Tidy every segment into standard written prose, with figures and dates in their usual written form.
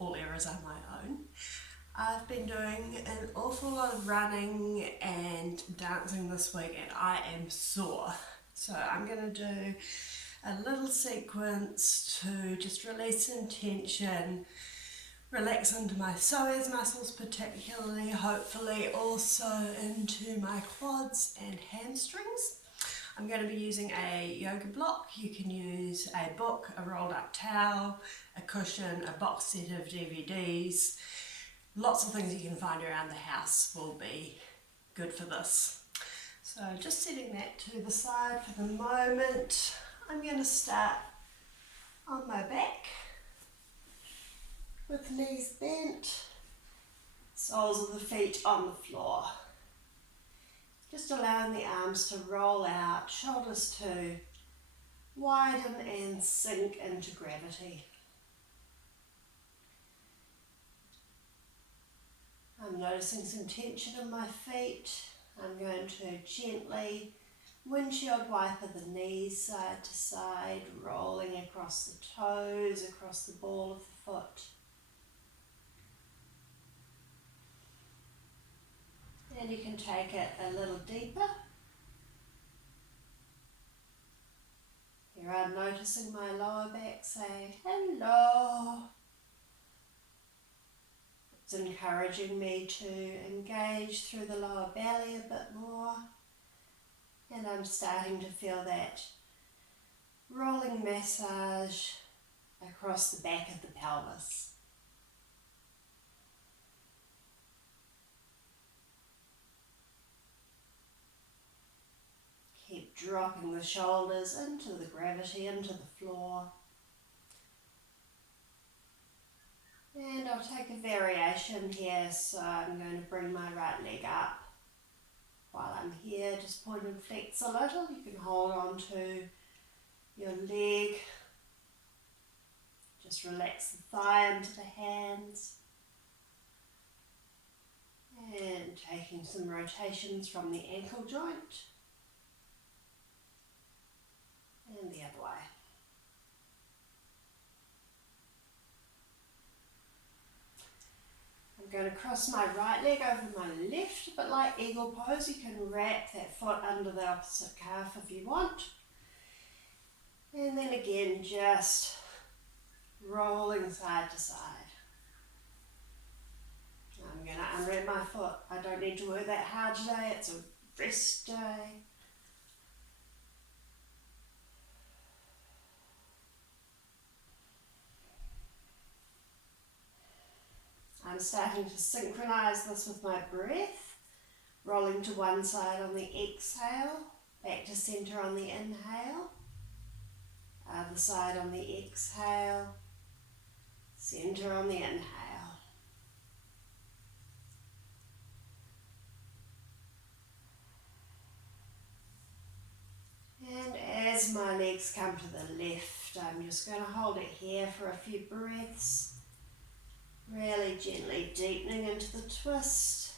all errors are my own. I've been doing an awful lot of running and dancing this week and I am sore. So I'm going to do a little sequence to just release some tension, relax into my psoas muscles particularly, hopefully also into my quads and hamstrings. I'm going to be using a yoga block. You can use a book, a rolled up towel, a cushion, a box set of DVDs. Lots of things you can find around the house will be good for this. So just setting that to the side for the moment. I'm going to start on my back with knees bent, soles of the feet on the floor. Just allowing the arms to roll out, shoulders to widen and sink into gravity. I'm noticing some tension in my feet. I'm going to gently windshield wiper the knees side to side, rolling across the toes, across the ball of the foot. And you can take it a little deeper. Here I'm noticing my lower back say, hello. It's encouraging me to engage through the lower belly a bit more. And I'm starting to feel that rolling massage across the back of the pelvis. Keep dropping the shoulders into the gravity, into the floor. And I'll take a variation here, so I'm going to bring my right leg up. While I'm here, just point and flex a little. You can hold on to your leg. Just relax the thigh into the hands. And taking some rotations from the ankle joint. And the other way. I'm going to cross my right leg over my left, but like eagle pose, you can wrap that foot under the opposite calf if you want. And then again, just rolling side to side. I'm going to unwrap my foot. I don't need to work that hard today, it's a rest day. I'm starting to synchronize this with my breath, rolling to one side on the exhale, back to center on the inhale, other side on the exhale, center on the inhale. And as my legs come to the left, I'm just going to hold it here for a few breaths. Really gently deepening into the twist.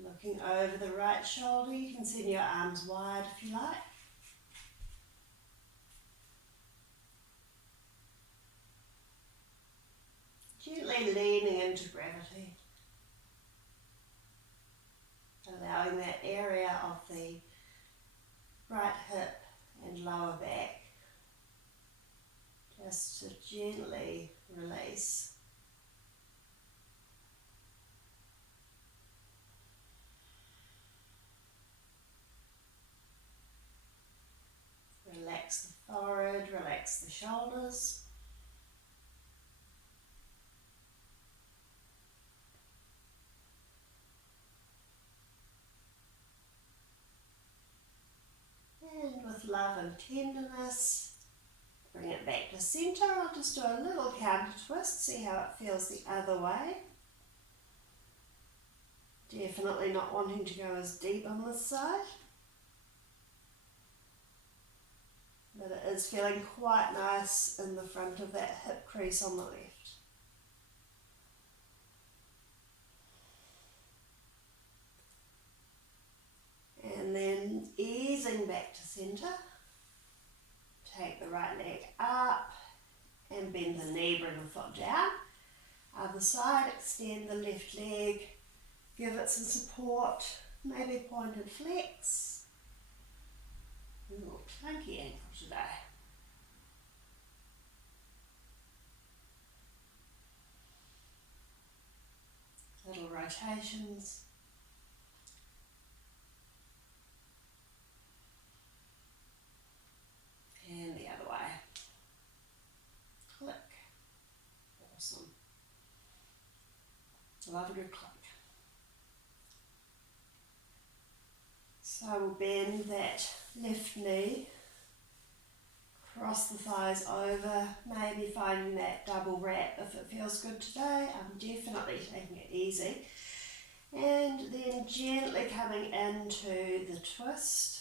Looking over the right shoulder, you can send your arms wide if you like. Gently leaning into gravity. Allowing that area of the right hip and lower back just to gently release. Relax the forehead, relax the shoulders. And with love and tenderness, bring it back to center. I'll just do a little counter twist, see how it feels the other way. Definitely not wanting to go as deep on this side. But it is feeling quite nice in the front of that hip crease on the left. And then easing back to center. Take the right leg up and bend the knee, bring the foot down. Other side, extend the left leg, give it some support, maybe point and flex. Ooh, clunky ankle today. Little rotations. And the other way. Click. Awesome. Love a good click. So we'll bend that left knee, cross the thighs over, maybe finding that double wrap if it feels good today. I'm definitely taking it easy. And then gently coming into the twist.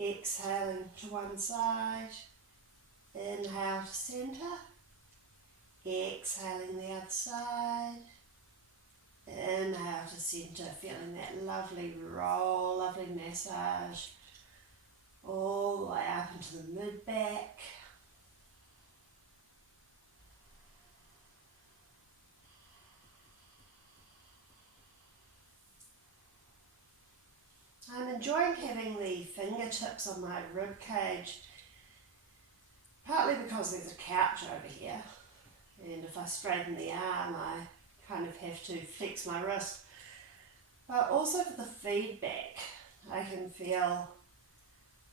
Exhaling to one side. Inhale to centre. Exhaling the other side. Inhale to centre, feeling that lovely roll, lovely massage. All the way up into the mid-back. I'm enjoying having the fingertips on my rib cage, partly because there's a couch over here, and if I straighten the arm I kind of have to flex my wrist, but also for the feedback. I can feel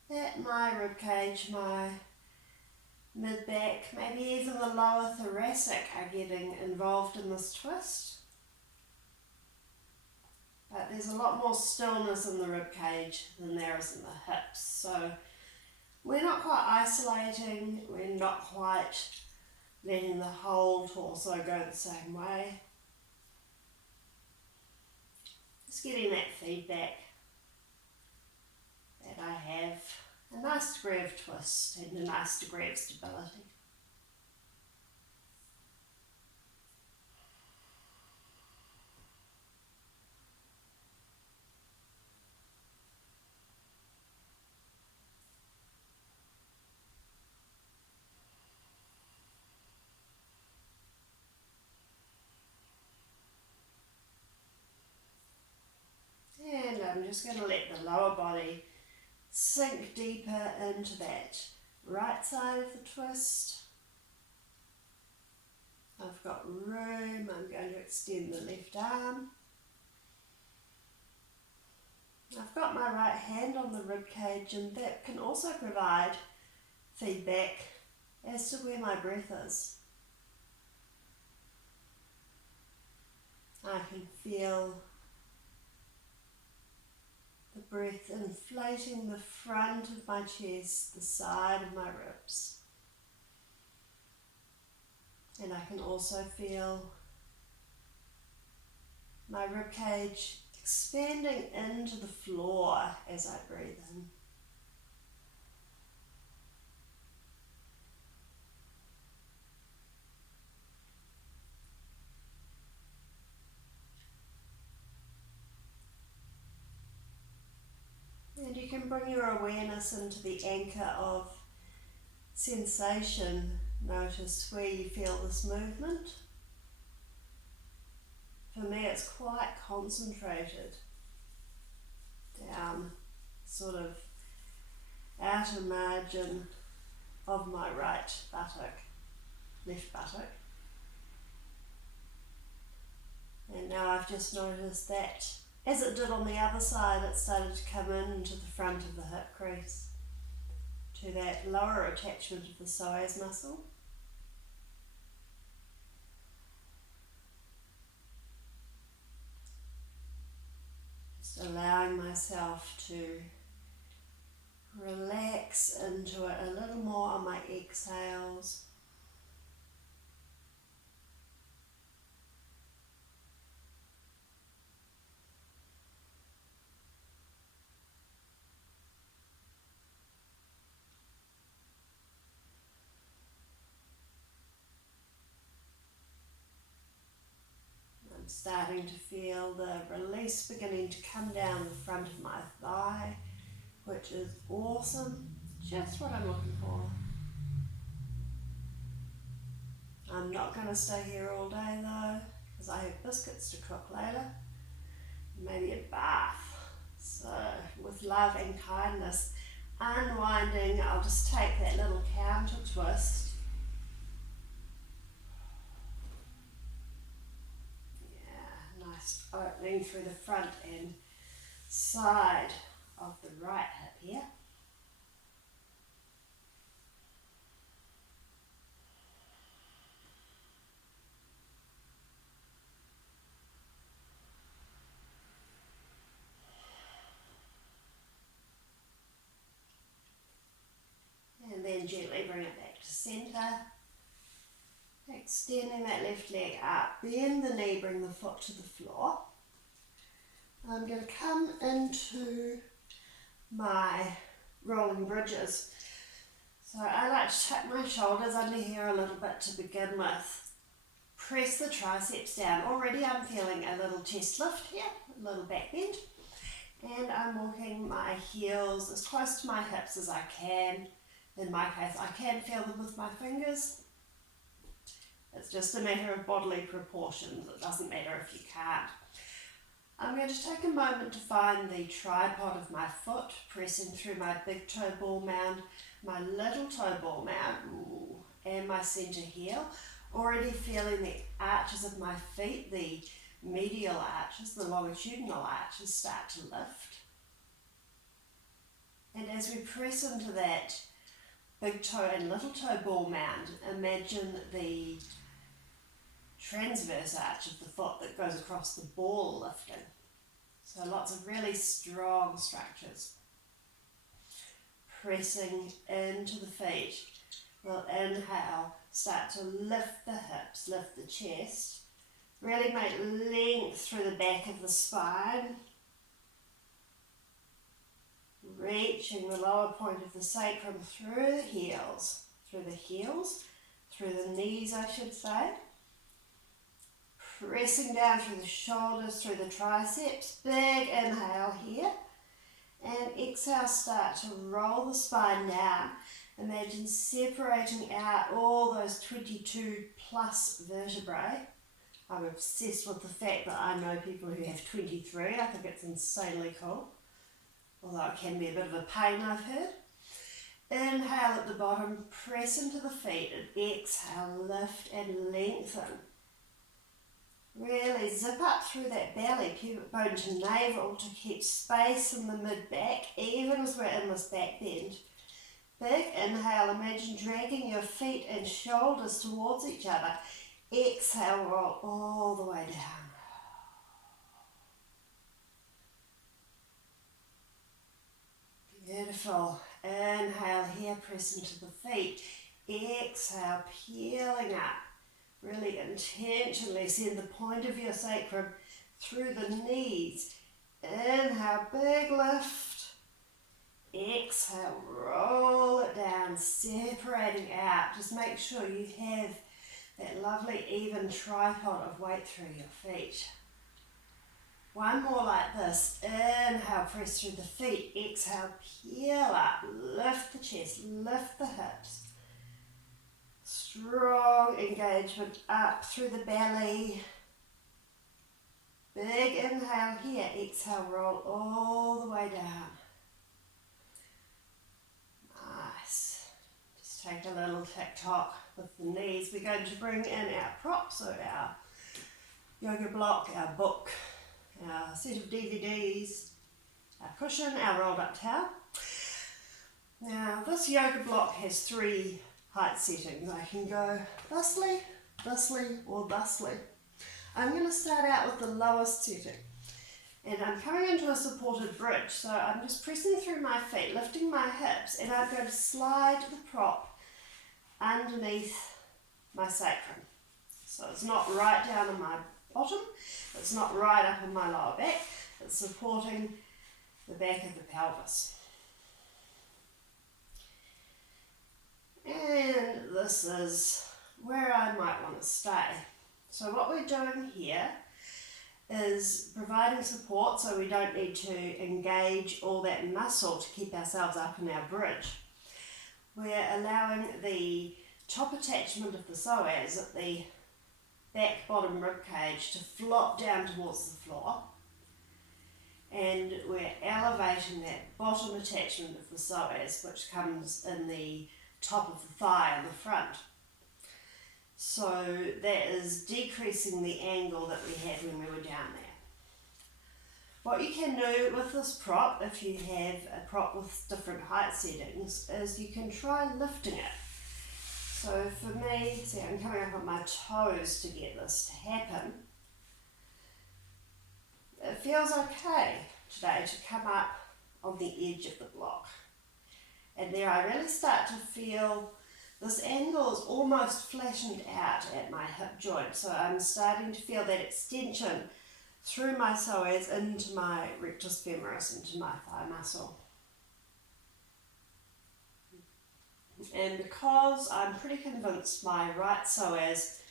that my rib cage, my mid-back, maybe even the lower thoracic are getting involved in this twist. But there's a lot more stillness in the rib cage than there is in the hips. So we're not quite isolating, we're not quite letting the whole torso go the same way. Just getting that feedback that I have a nice degree of twist and a nice degree of stability. And I'm just going to let the lower body sink deeper into that right side of the twist. I've got room, I'm going to extend the left arm. I've got my right hand on the rib cage, and that can also provide feedback as to where my breath is. I can feel the breath inflating the front of my chest, the side of my ribs. And I can also feel my rib cage expanding into the floor as I breathe in. And you can bring your awareness into the anchor of sensation. Notice where you feel this movement. For me, it's quite concentrated down sort of outer margin of my right buttock, left buttock. And now I've just noticed that as it did on the other side, it started to come into the front of the hip crease to that lower attachment of the psoas muscle. Just allowing myself to relax into it a little more on my exhales. I'm starting to feel the release beginning to come down the front of my thigh, which is awesome, just what I'm looking for. not going to stay here all day though, because I have biscuits to cook later. Maybe a bath. So, with love and kindness, unwinding, I'll just take that little counter twist. Yeah, nice opening through the front and side of the right hip here. And then gently bring it back to centre. Extending that left leg up, bend the knee, bring the foot to the floor. I'm going to come into my rolling bridges. So I like to tuck my shoulders under here a little bit to begin with. Press the triceps down. Already I'm feeling a little chest lift here, a little back bend. And I'm walking my heels as close to my hips as I can. In my case, I can feel them with my fingers. It's just a matter of bodily proportions. It doesn't matter if you can't. I'm going to take a moment to find the tripod of my foot, pressing through my big toe ball mound, my little toe ball mound, and my centre heel. Already feeling the arches of my feet, the medial arches, the longitudinal arches start to lift. And as we press into that big toe and little toe ball mound, imagine the transverse arch of the foot that goes across the ball lifting. So lots of really strong structures. Pressing into the feet. We'll inhale, start to lift the hips, lift the chest. Really make length through the back of the spine. Reaching the lower point of the sacrum through the heels, through the knees I should say. Pressing down through the shoulders, through the triceps. Big inhale here. And exhale, start to roll the spine down. Imagine separating out all those 22 plus vertebrae. I'm obsessed with the fact that I know people who have 23. I think it's insanely cool. Although it can be a bit of a pain, I've heard. Inhale at the bottom, press into the feet, and exhale, lift and lengthen. Really zip up through that belly, pubic bone to navel, to keep space in the mid-back, even as we're in this back bend. Big inhale, imagine dragging your feet and shoulders towards each other. Exhale, roll all the way down. Beautiful. Inhale here, press into the feet. Exhale, peeling up. Really intentionally send the point of your sacrum through the knees. Inhale, big lift. Exhale, roll it down, separating out. Just make sure you have that lovely even tripod of weight through your feet. One more like this. Inhale, press through the feet. Exhale, peel up. Lift the chest, lift the hips. Strong engagement up through the belly. Big inhale here. Exhale, roll all the way down. Nice. Just take a little tick-tock with the knees. We're going to bring in our prop, so our yoga block, our book, our set of DVDs, our cushion, our rolled up towel. Now this yoga block has 3 height settings. I can go thusly, thusly or thusly. I'm going to start out with the lowest setting. And I'm coming into a supported bridge, so I'm just pressing through my feet, lifting my hips, and I'm going to slide the prop underneath my sacrum. So it's not right down on my bottom, it's not right up on my lower back, it's supporting the back of the pelvis. And this is where I might want to stay. So what we're doing here is providing support so we don't need to engage all that muscle to keep ourselves up in our bridge. We're allowing the top attachment of the psoas at the back bottom rib cage to flop down towards the floor, and we're elevating that bottom attachment of the psoas, which comes in the top of the thigh in the front. So that is decreasing the angle that we had when we were down there. What you can do with this prop, if you have a prop with different height settings, is you can try lifting it. So for me, see, I'm coming up on my toes to get this to happen. It feels okay today to come up on the edge of the block. And there I really start to feel this angle is almost flattened out at my hip joint. So I'm starting to feel that extension through my psoas into my rectus femoris, into my thigh muscle. And because I'm pretty convinced my right psoas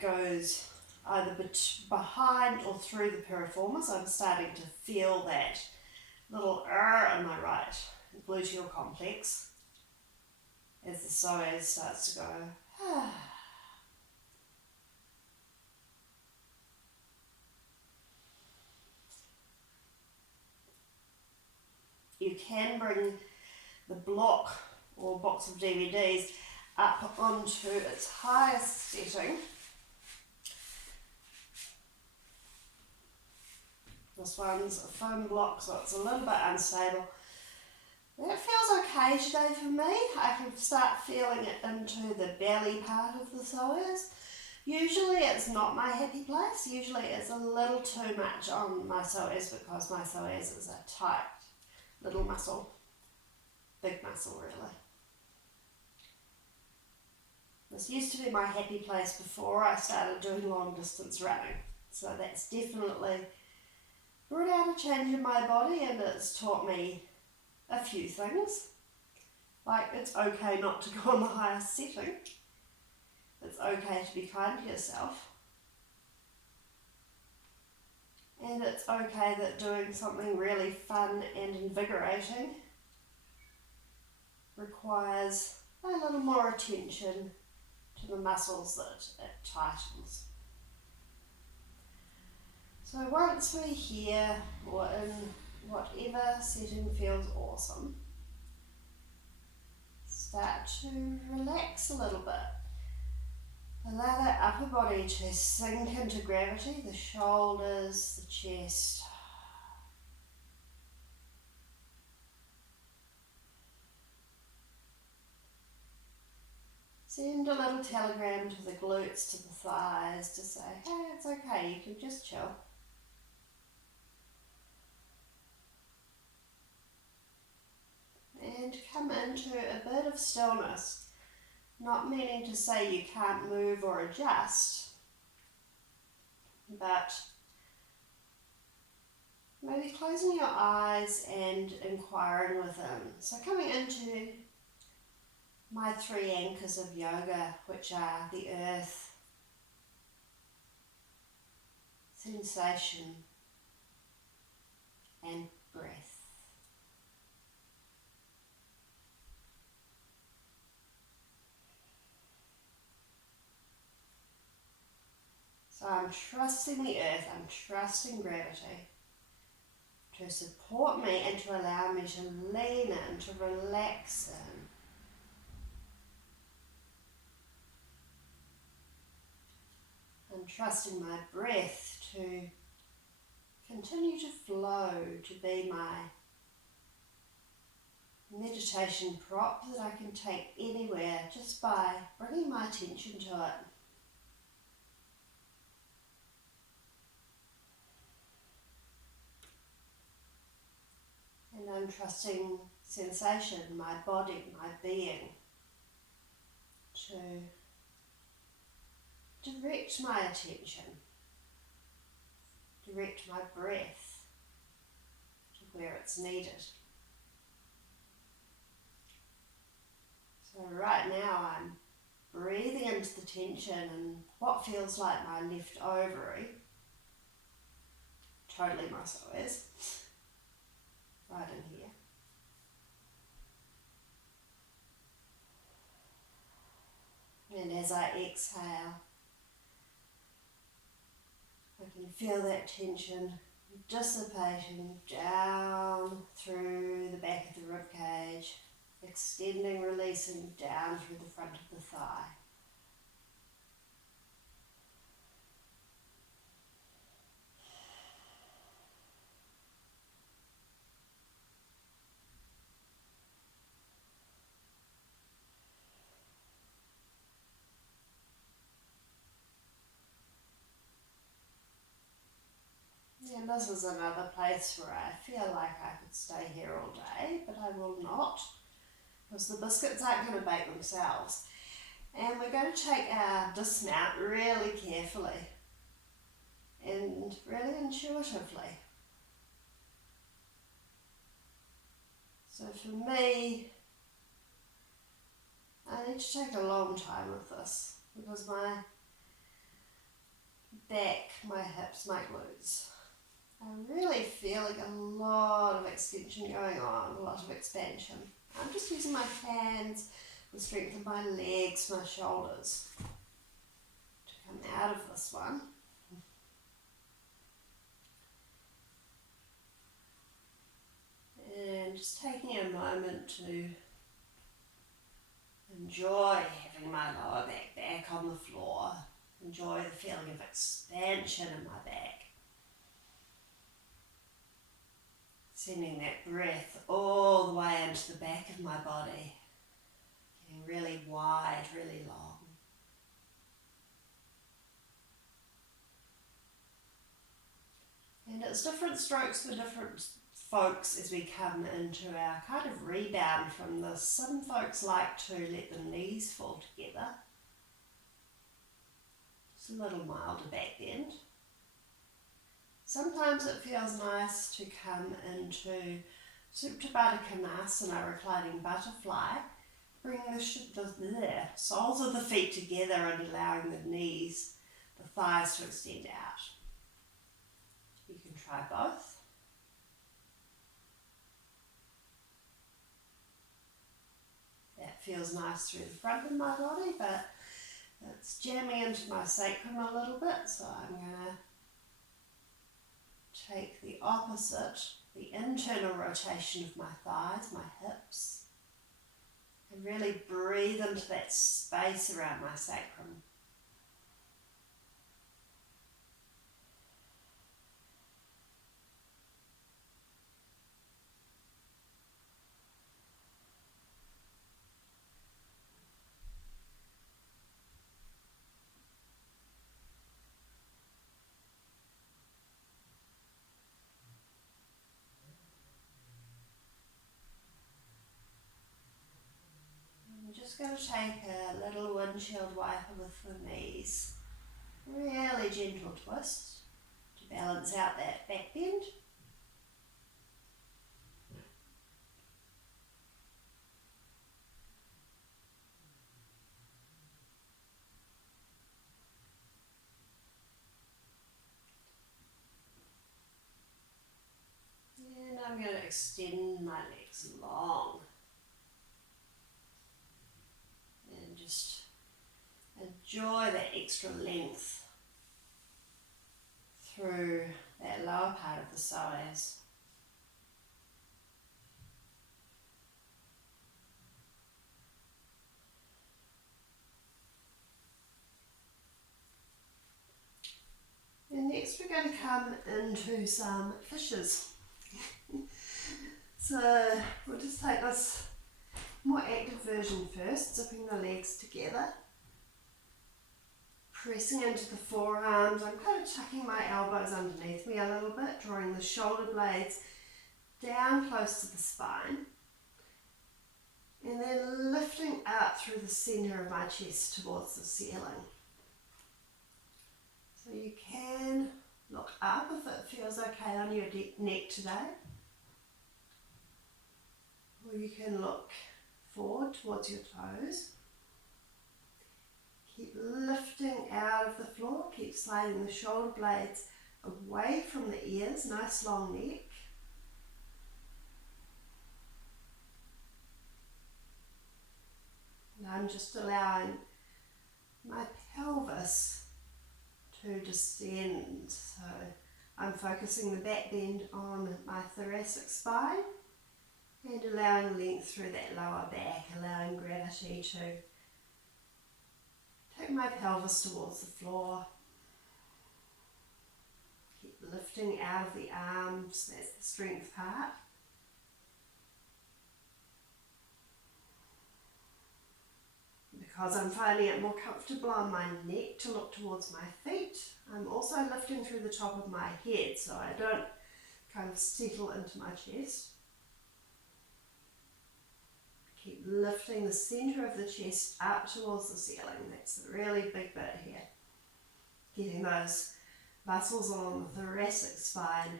goes either behind or through the piriformis, I'm starting to feel that little in my right gluteal complex as the psoas starts to go. You can bring the block or box of DVDs up onto its highest setting. This one's a foam block, so it's a little bit unstable. That feels okay today for me. I can start feeling it into the belly part of the psoas. Usually it's not my happy place. Usually it's a little too much on my psoas because my psoas is a tight little muscle. Big muscle, really. This used to be my happy place before I started doing long distance running. So that's definitely brought out a change in my body, and it's taught me a few things. Like, it's okay not to go on the highest setting. It's okay to be kind to yourself. And it's okay that doing something really fun and invigorating requires a little more attention to the muscles that it tightens. So once we're here, or in whatever setting feels awesome, start to relax a little bit. Allow that upper body to sink into gravity, the shoulders, the chest. Send a little telegram to the glutes, to the thighs, to say, hey, it's okay, you can just chill. And come into a bit of stillness, not meaning to say you can't move or adjust, but maybe closing your eyes and inquiring within. So coming into my 3 anchors of yoga, which are the earth, sensation, and breath. So I'm trusting the earth, I'm trusting gravity to support me and to allow me to lean in, to relax in. I'm trusting my breath to continue to flow, to be my meditation prop that I can take anywhere just by bringing my attention to it. And I'm trusting sensation, my body, my being, to direct my attention, direct my breath to where it's needed. So right now I'm breathing into the tension in what feels like my left ovary, totally my psoas, right in here. And as I exhale, I can feel that tension dissipating down through the back of the rib cage, extending, releasing down through the front of the thigh. And this is another place where I feel like I could stay here all day, but I will not, because the biscuits aren't going to bake themselves. And we're going to take our dismount really carefully and really intuitively. So for me, I need to take a long time with this, because my back, my hips, my glutes, I'm really feeling a lot of extension going on, a lot of expansion. I'm just using my hands, the strength of my legs, my shoulders to come out of this one. And just taking a moment to enjoy having my lower back on the floor. Enjoy the feeling of expansion in my back. Sending that breath all the way into the back of my body. Getting really wide, really long. And it's different strokes for different folks as we come into our kind of rebound from this. Some folks like to let the knees fall together. Just a little milder back bend. Sometimes it feels nice to come into Supta Baddha Konasana, reclining butterfly, bringing the soles of the feet together and allowing the knees, the thighs to extend out. You can try both. That feels nice through the front of my body, but it's jamming into my sacrum a little bit, so I'm going to take the opposite, the internal rotation of my thighs, my hips, and really breathe into that space around my sacrum. I'm just going to take a little windshield wiper with the knees. Really gentle twist to balance out that back bend. And I'm going to extend my legs long. And just enjoy that extra length through that lower part of the psoas. And next we're going to come into some fishes. So we'll just take this more active version first, zipping the legs together, pressing into the forearms. I'm kind of tucking my elbows underneath me a little bit, drawing the shoulder blades down close to the spine, and then lifting up through the centre of my chest towards the ceiling. So you can look up if it feels okay on your neck today, or you can look forward towards your toes. Keep lifting out of the floor, keep sliding the shoulder blades away from the ears, nice long neck. And I'm just allowing my pelvis to descend. So I'm focusing the back bend on my thoracic spine and allowing length through that lower back, allowing gravity to take my pelvis towards the floor. Keep lifting out of the arms, that's the strength part. Because I'm finding it more comfortable on my neck to look towards my feet, I'm also lifting through the top of my head so I don't kind of settle into my chest. Keep lifting the centre of the chest up towards the ceiling. That's the really big bit here. Getting those muscles along the thoracic spine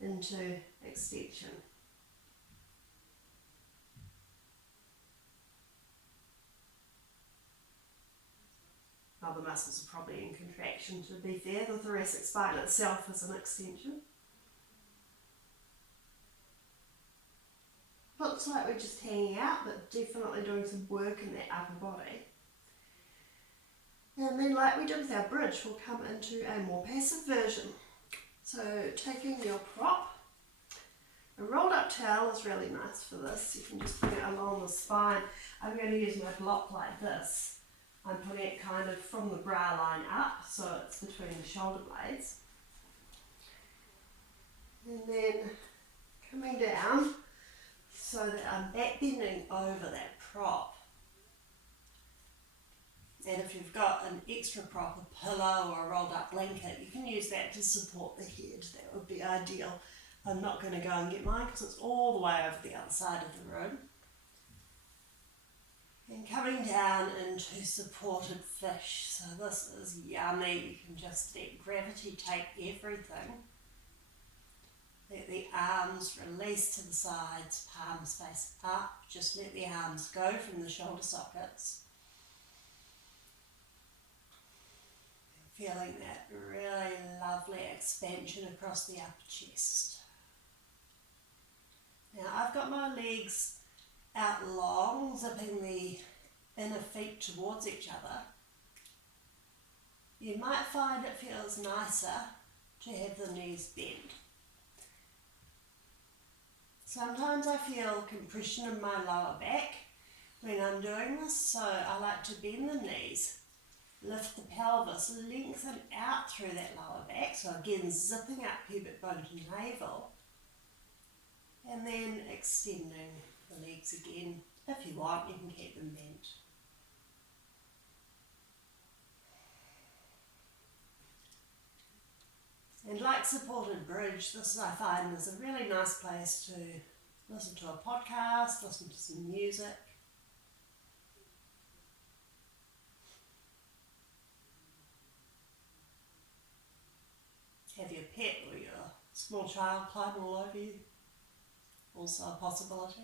into extension. Other muscles are probably in contraction, to be fair. The thoracic spine itself is an extension. Looks like we're just hanging out, but definitely doing some work in that upper body. And then, like we did with our bridge, we'll come into a more passive version. So taking your prop, a rolled up towel is really nice for this. You can just bring it along the spine. I'm going to use my block like this. I'm putting it kind of from the brow line up, so it's between the shoulder blades. And then coming down so that I'm back bending over that prop. And if you've got an extra prop, a pillow or a rolled up blanket, you can use that to support the head. That would be ideal. I'm not going to go and get mine because it's all the way over the other side of the room. And coming down into supported fish. So this is yummy. You can just let gravity take everything. Let the arms release to the sides, palms face up. Just let the arms go from the shoulder sockets. Feeling that really lovely expansion across the upper chest. Now I've got my legs out long, zipping the inner feet towards each other. You might find it feels nicer to have the knees bent. Sometimes I feel compression in my lower back when I'm doing this, so I like to bend the knees, lift the pelvis, lengthen out through that lower back, so again zipping up pubic bone to navel, and then extending the legs again. If you want, you can keep them bent. And like supported bridge, this I find is a really nice place to listen to a podcast, listen to some music. Have your pet or your small child climb all over you. Also a possibility.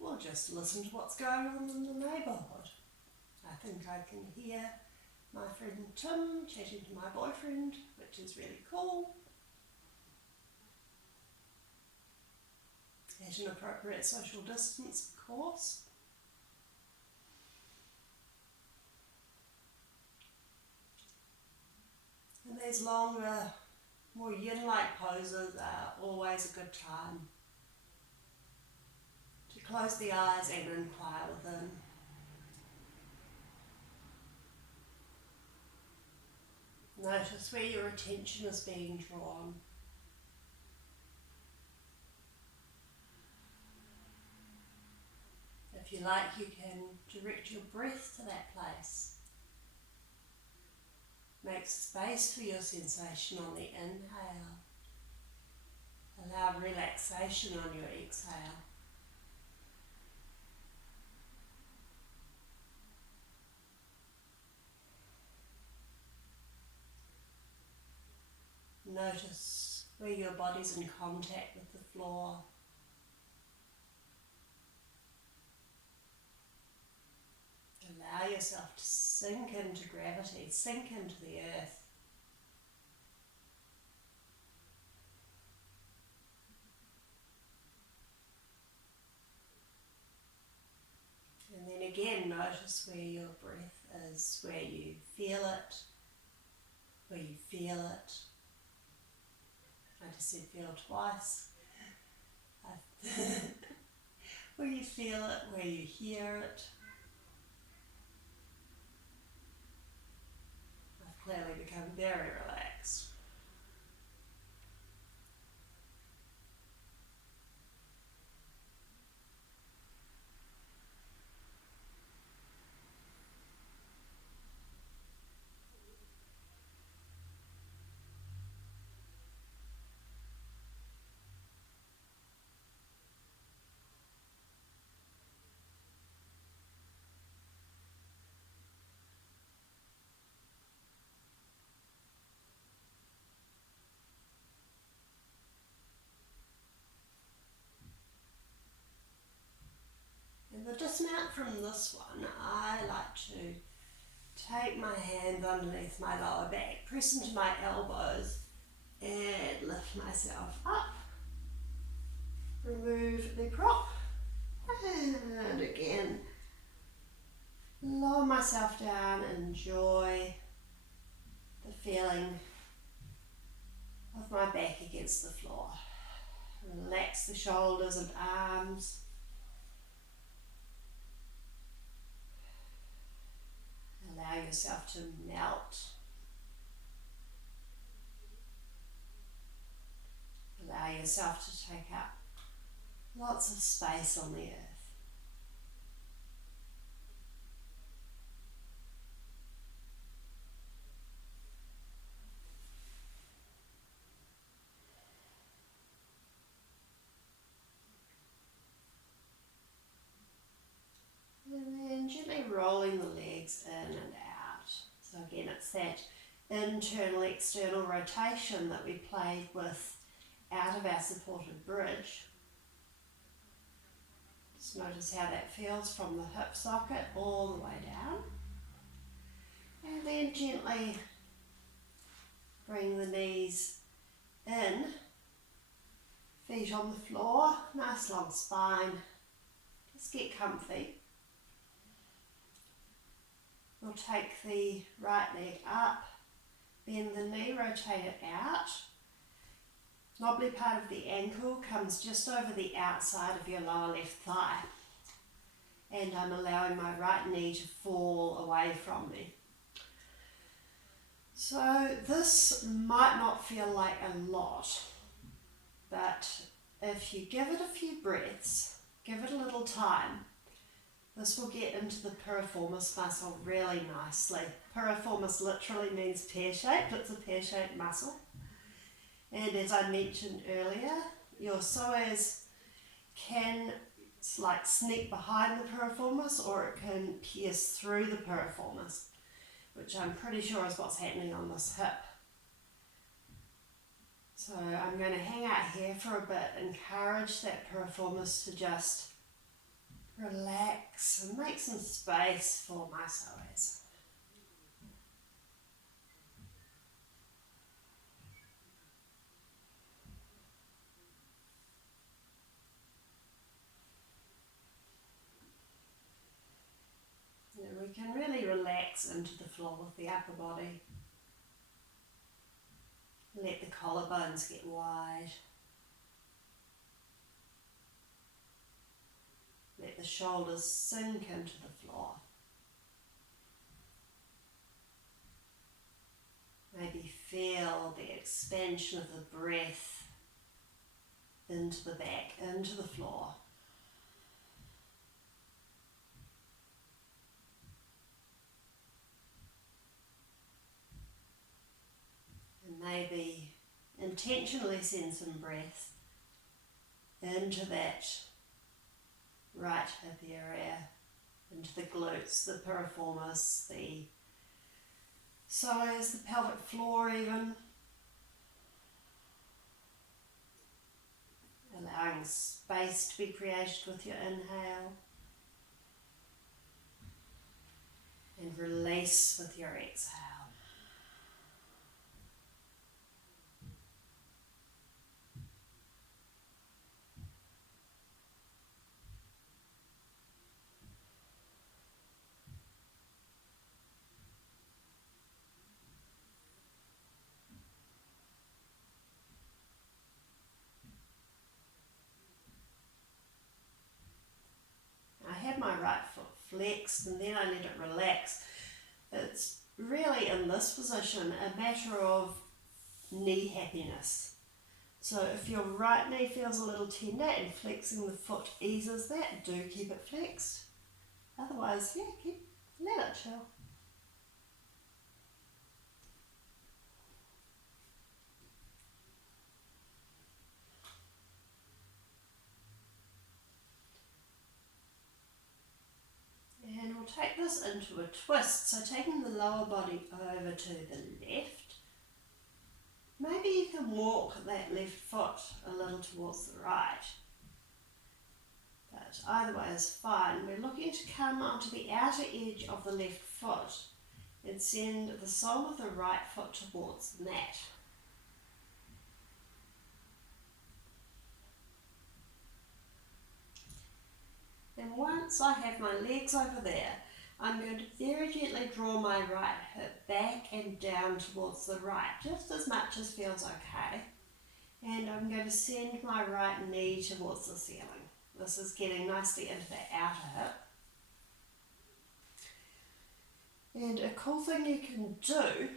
Or just listen to what's going on in the neighbourhood. I think I can hear my friend Tim chatting to my boyfriend, which is really cool. At an appropriate social distance, of course. And these longer, more yin-like poses are always a good time to close the eyes and inquire within. Notice where your attention is being drawn. If you like, you can direct your breath to that place. Make space for your sensation on the inhale. Allow relaxation on your exhale. Notice where your body's in contact with the floor. allow yourself to sink into gravity, sink into the earth. And then again, notice where your breath is, where you feel it, where you feel it. I just said feel twice. Where you feel it, where you hear it. I've clearly become very relaxed. And the dismount from this one, I like to take my hands underneath my lower back, press into my elbows and lift myself up. Remove the prop and again lower myself down, enjoy the feeling of my back against the floor. Relax the shoulders and arms. Allow yourself to melt. Allow yourself to take up lots of space on the earth. And then gently rolling the legs in and out. So again, it's that internal external rotation that we played with out of our supported bridge. Just notice how that feels from the hip socket all the way down. And then gently bring the knees in, feet on the floor, nice long spine. Just get comfy. We'll take the right leg up, bend the knee, rotate it out. Knobbly part of the ankle comes just over the outside of your lower left thigh. And I'm allowing my right knee to fall away from me. So this might not feel like a lot, but if you give it a few breaths, give it a little time, this will get into the piriformis muscle really nicely. Piriformis literally means pear-shaped. It's a pear-shaped muscle. And as I mentioned earlier, your psoas can sneak behind the piriformis, or it can pierce through the piriformis, which I'm pretty sure is what's happening on this hip. So I'm going to hang out here for a bit, encourage that piriformis to just relax and make some space for my psoas. And we can really relax into the floor with the upper body. Let the collarbones get wide. Let the shoulders sink into the floor. Maybe feel the expansion of the breath into the back, into the floor. And maybe intentionally send some breath into that right hip area, into the glutes, the piriformis, the psoas, the pelvic floor even. Allowing space to be created with your inhale. and release with your exhale. I had my right foot flexed and then I let it relax. It's really in this position a matter of knee happiness. So if your right knee feels a little tender and flexing the foot eases that, do keep it flexed. Otherwise, yeah, let it chill. And we'll take this into a twist. So taking the lower body over to the left. Maybe you can walk that left foot a little towards the right. But either way is fine. We're looking to come onto the outer edge of the left foot and send the sole of the right foot towards the mat. And once I have my legs over there, I'm going to very gently draw my right hip back and down towards the right, just as much as feels okay. And I'm going to send my right knee towards the ceiling. This is getting nicely into the outer hip. And a cool thing you can do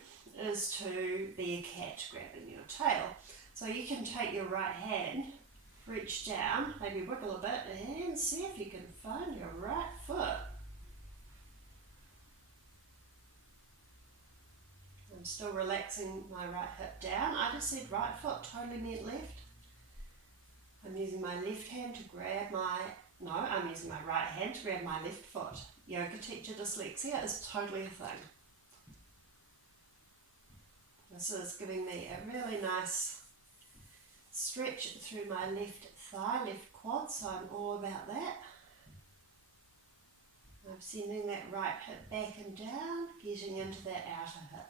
is to be a cat grabbing your tail. So you can take your right hand, reach down, maybe wiggle a bit, and see if you can find your right foot. I'm still relaxing my right hip down. I just said right foot, totally meant left. I'm using my left hand to grab I'm using my right hand to grab my left foot. Yoga teacher dyslexia is totally a thing. This is giving me a really nice stretch through my left thigh, left quad, so I'm all about that. I'm sending that right hip back and down, getting into that outer hip.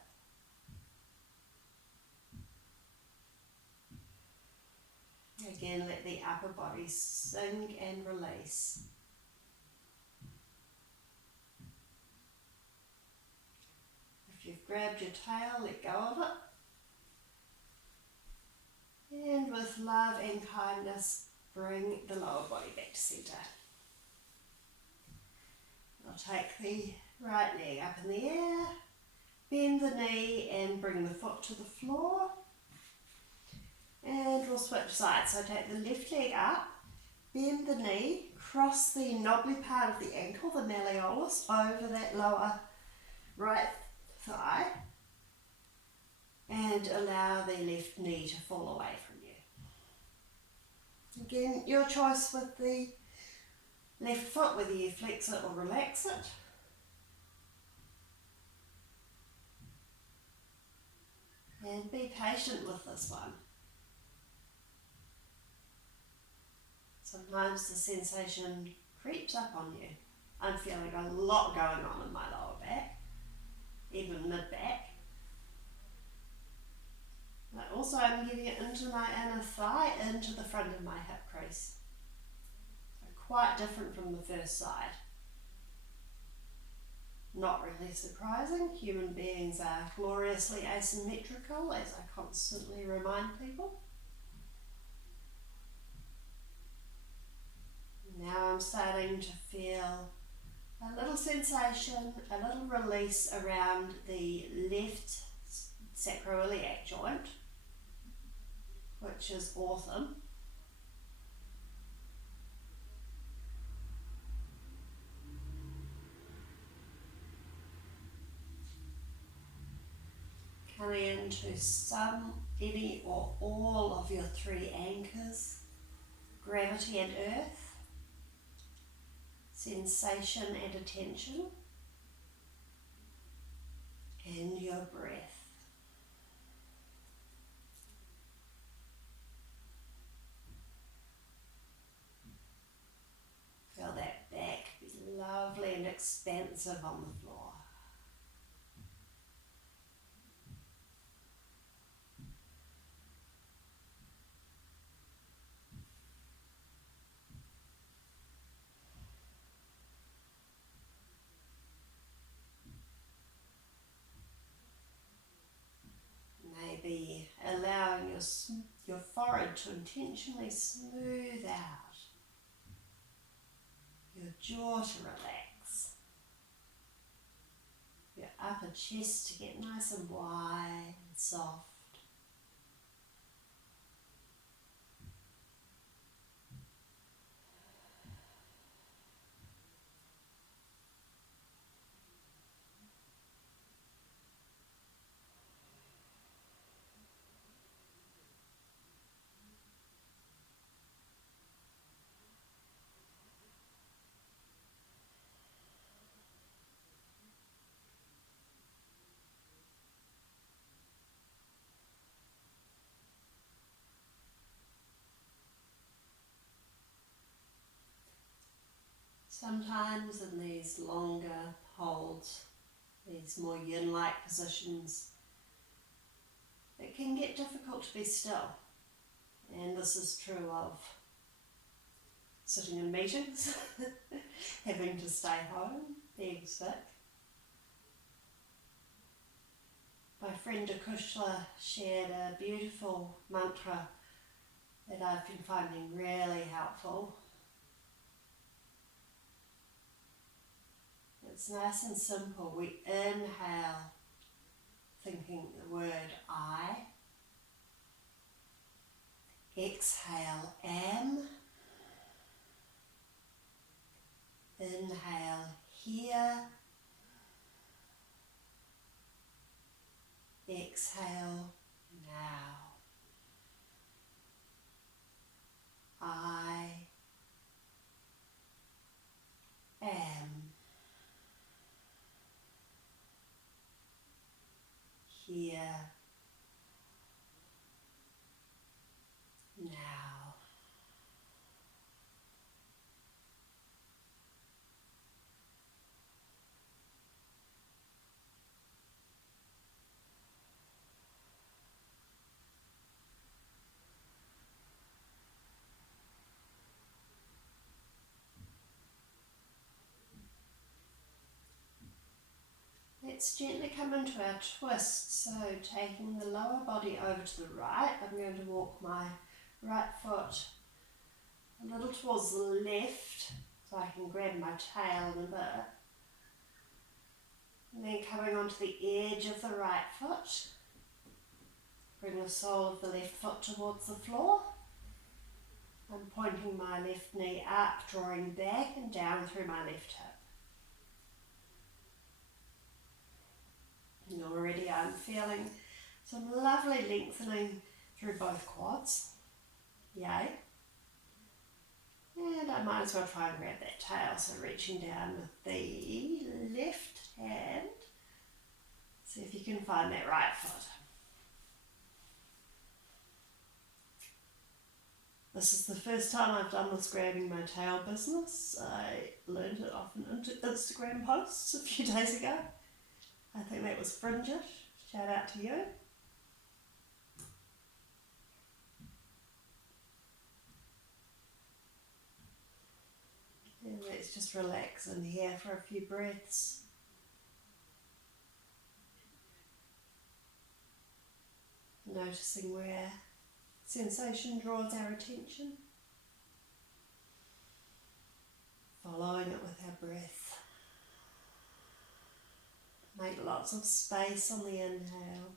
Again, let the upper body sink and release. If you've grabbed your tail, let go of it. And with love and kindness, bring the lower body back to centre. I'll take the right leg up in the air, bend the knee and bring the foot to the floor. And we'll switch sides. So take the left leg up, bend the knee, cross the knobbly part of the ankle, the malleolus, over that lower right thigh, and allow the left knee to fall away from you. Again, your choice with the left foot, whether you flex it or relax it. And be patient with this one. Sometimes the sensation creeps up on you. I'm feeling a lot going on in my lower back, even mid-back. But also I'm getting it into my inner thigh, into the front of my hip crease. So quite different from the first side. Not really surprising. Human beings are gloriously asymmetrical, as I constantly remind people. Now I'm starting to feel a little sensation, a little release around the left sacroiliac joint, which is awesome. Coming into some, any or all of your three anchors, gravity and earth, sensation and attention, and your breath. Feel that back be lovely and expansive on the floor. to intentionally smooth out, your jaw to relax, your upper chest to get nice and wide and soft. Sometimes in these longer holds, these more yin-like positions, it can get difficult to be still. And this is true of sitting in meetings, having to stay home, being sick. My friend Akushla shared a beautiful mantra that I've been finding really helpful. It's nice and simple. We inhale thinking the word I. Exhale am. Inhale here. Exhale now. I am here now. Let's gently come into our twist, so taking the lower body over to the right, I'm going to walk my right foot a little towards the left so I can grab my tail in a bit. And then coming onto the edge of the right foot, bring the sole of the left foot towards the floor. I'm pointing my left knee up, drawing back and down through my left hip. And already I'm feeling some lovely lengthening through both quads. Yay. And I might as well try and grab that tail, so reaching down with the left hand. See if you can find that right foot. This is the first time I've done this grabbing my tail business. I learned it off an Instagram post a few days ago. I think that was fringish. Shout out to you. And let's just relax in here for a few breaths. Noticing where sensation draws our attention. Following it with our breath. Make lots of space on the inhale.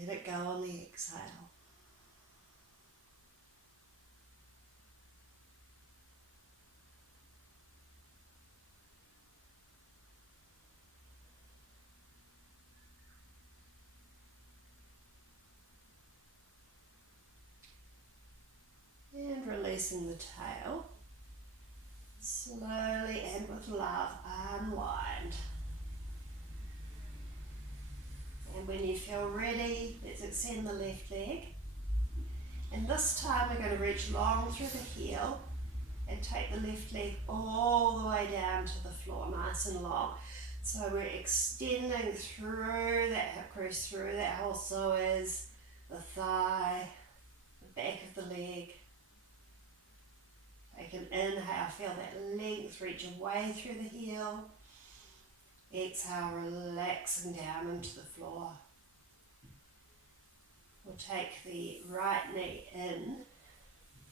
Let it go on the exhale. And releasing the tail. Slowly and with love, unwind. And when you feel ready, let's extend the left leg. And this time we're going to reach long through the heel and take the left leg all the way down to the floor, nice and long. So we're extending through that hip crease, through that whole psoas, the thigh, the back of the leg. Take an inhale, feel that length reach away through the heel. Exhale, relaxing down into the floor. We'll take the right knee in,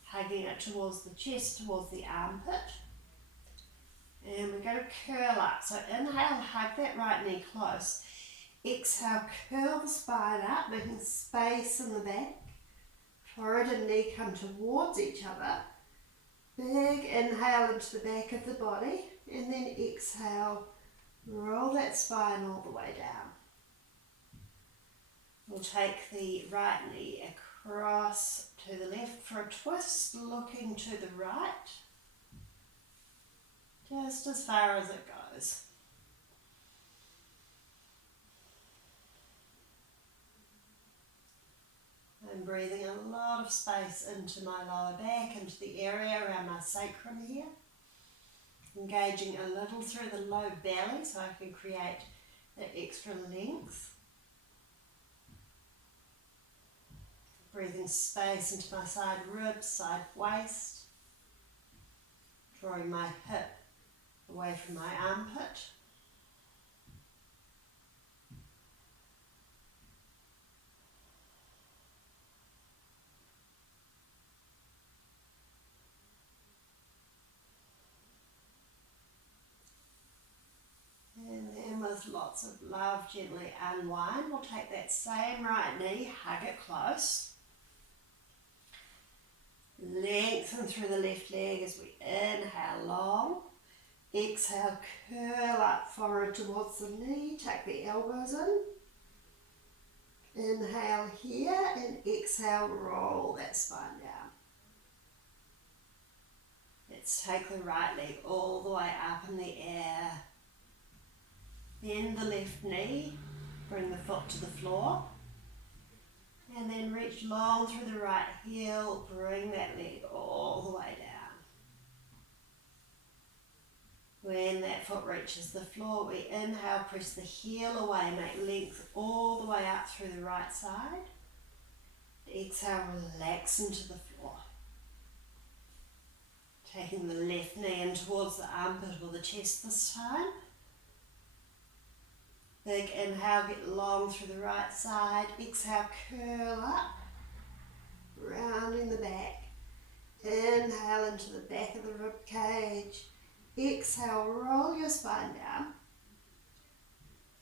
hugging it towards the chest, towards the armpit. And we're going to curl up. So inhale, hug that right knee close. Exhale, curl the spine up, making space in the back. Forehead and knee come towards each other. Big inhale into the back of the body, and then exhale, roll that spine all the way down. We'll take the right knee across to the left for a twist, looking to the right, just as far as it goes. I'm breathing a lot of space into my lower back, into the area around my sacrum here. Engaging a little through the low belly so I can create that extra length. Breathing space into my side ribs, side waist. Drawing my hip away from my armpit. And then with lots of love, gently unwind. We'll take that same right knee, hug it close. Lengthen through the left leg as we inhale long. Exhale, curl up forward towards the knee. Take the elbows in. Inhale here and exhale, roll that spine down. Let's take the right leg all the way up in the air. Bend the left knee, bring the foot to the floor. And then reach long through the right heel, bring that leg all the way down. When that foot reaches the floor, we inhale, press the heel away, make length all the way up through the right side. Exhale, relax into the floor. Taking the left knee in towards the armpit or the chest this time. Big inhale, get long through the right side. Exhale, curl up, rounding the back. Inhale into the back of the rib cage. Exhale, roll your spine down.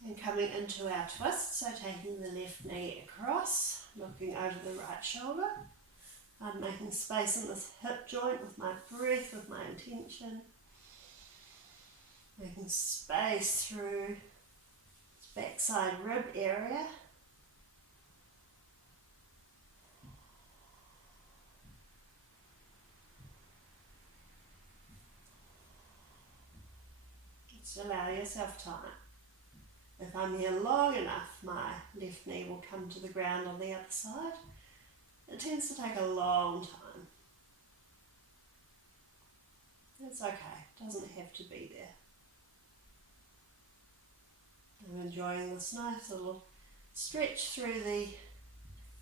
And coming into our twist, so taking the left knee across, looking over the right shoulder. I'm making space in this hip joint with my breath, with my intention. Making space through backside rib area. Just allow yourself time. If I'm here long enough, my left knee will come to the ground on the other side. It tends to take a long time. It's okay, it doesn't have to be there. I'm enjoying this nice little stretch through the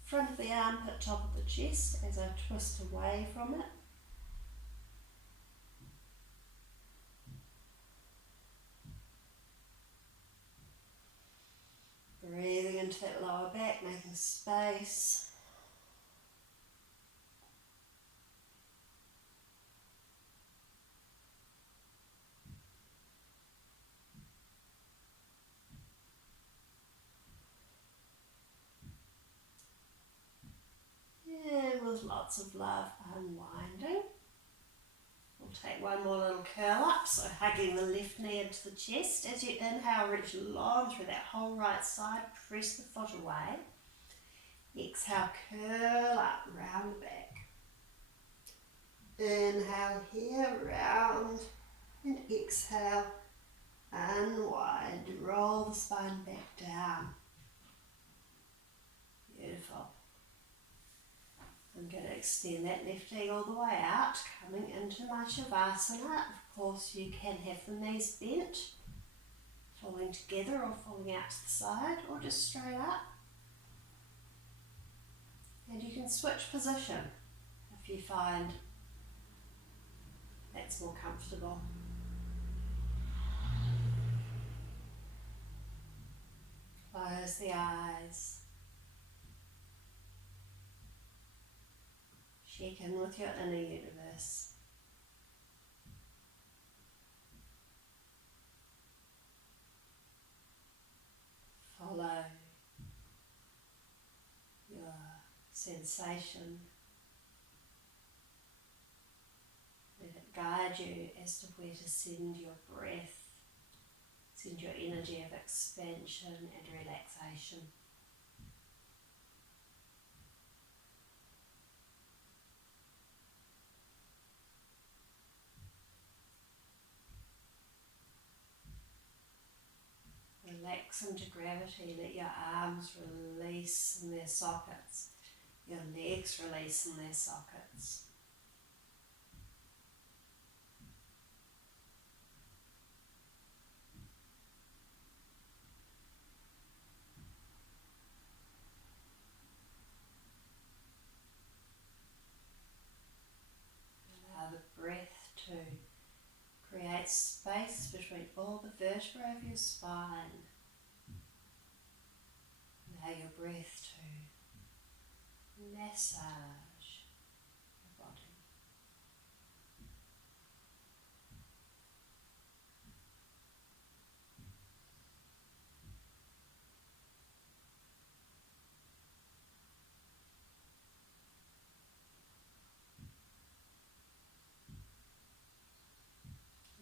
front of the armpit, top of the chest as I twist away from it. Breathing into that lower back, making space. And with lots of love, unwinding. We'll take one more little curl up, so hugging the left knee into the chest. As you inhale, reach long through that whole right side, press the foot away. Exhale, curl up, round the back. Inhale here, round, and exhale, unwind, roll the spine back down. Beautiful. I'm going to extend that left leg all the way out, coming into my Shavasana. Of course, you can have the knees bent, falling together or falling out to the side, or just straight up. And you can switch position if you find that's more comfortable. Close the eyes. Check in with your inner universe. Follow your sensation. Let it guide you as to where to send your breath, send your energy of expansion and relaxation. Relax into gravity, let your arms release in their sockets, your legs release in their sockets. Allow the breath to create space between all the vertebrae of your spine. Allow your breath to massage your body.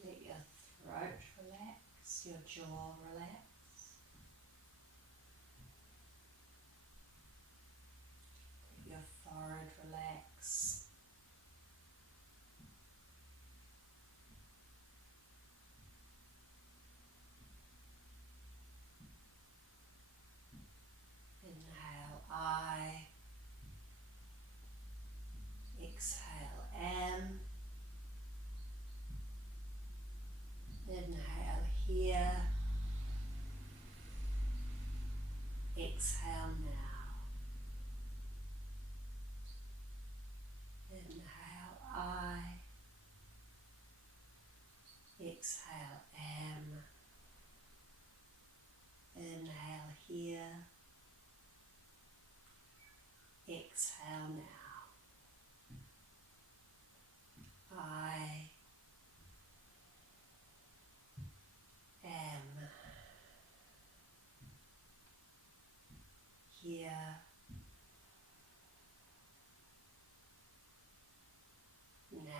Let your throat relax, your jaw relax. Let your forehead relax. Inhale I, exhale am. Inhale here, exhale now. Inhale I, exhale am. Inhale here, exhale now. I am here, now.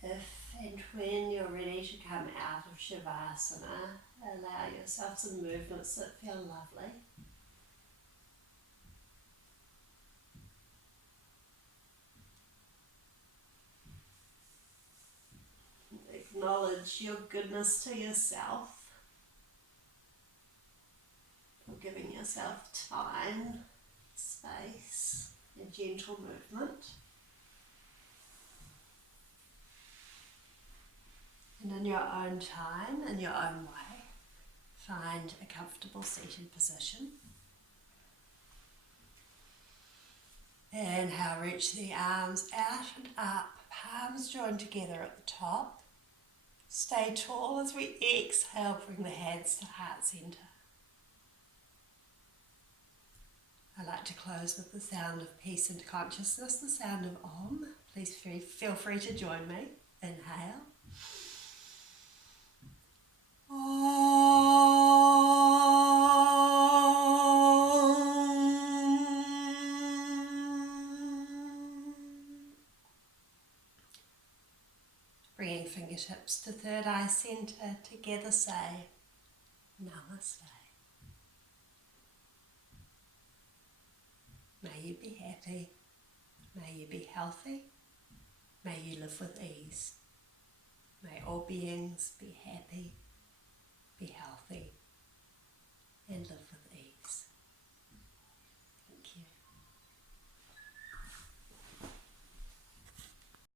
If and when you're ready to come out of Shavasana, allow yourself some movements that feel lovely. Acknowledge your goodness to yourself for giving yourself time, space, and gentle movement. And in your own time, in your own way, find a comfortable seated position. Inhale, reach the arms out and up, palms joined together at the top. Stay tall as we exhale, bring the hands to heart center. I like to close with the sound of peace and consciousness, the sound of Om. Please feel free to join me. Inhale. Bringing fingertips to third eye center, together say Namaste. May you be happy. May you be healthy. May you live with ease. May all beings be happy, be healthy, and live with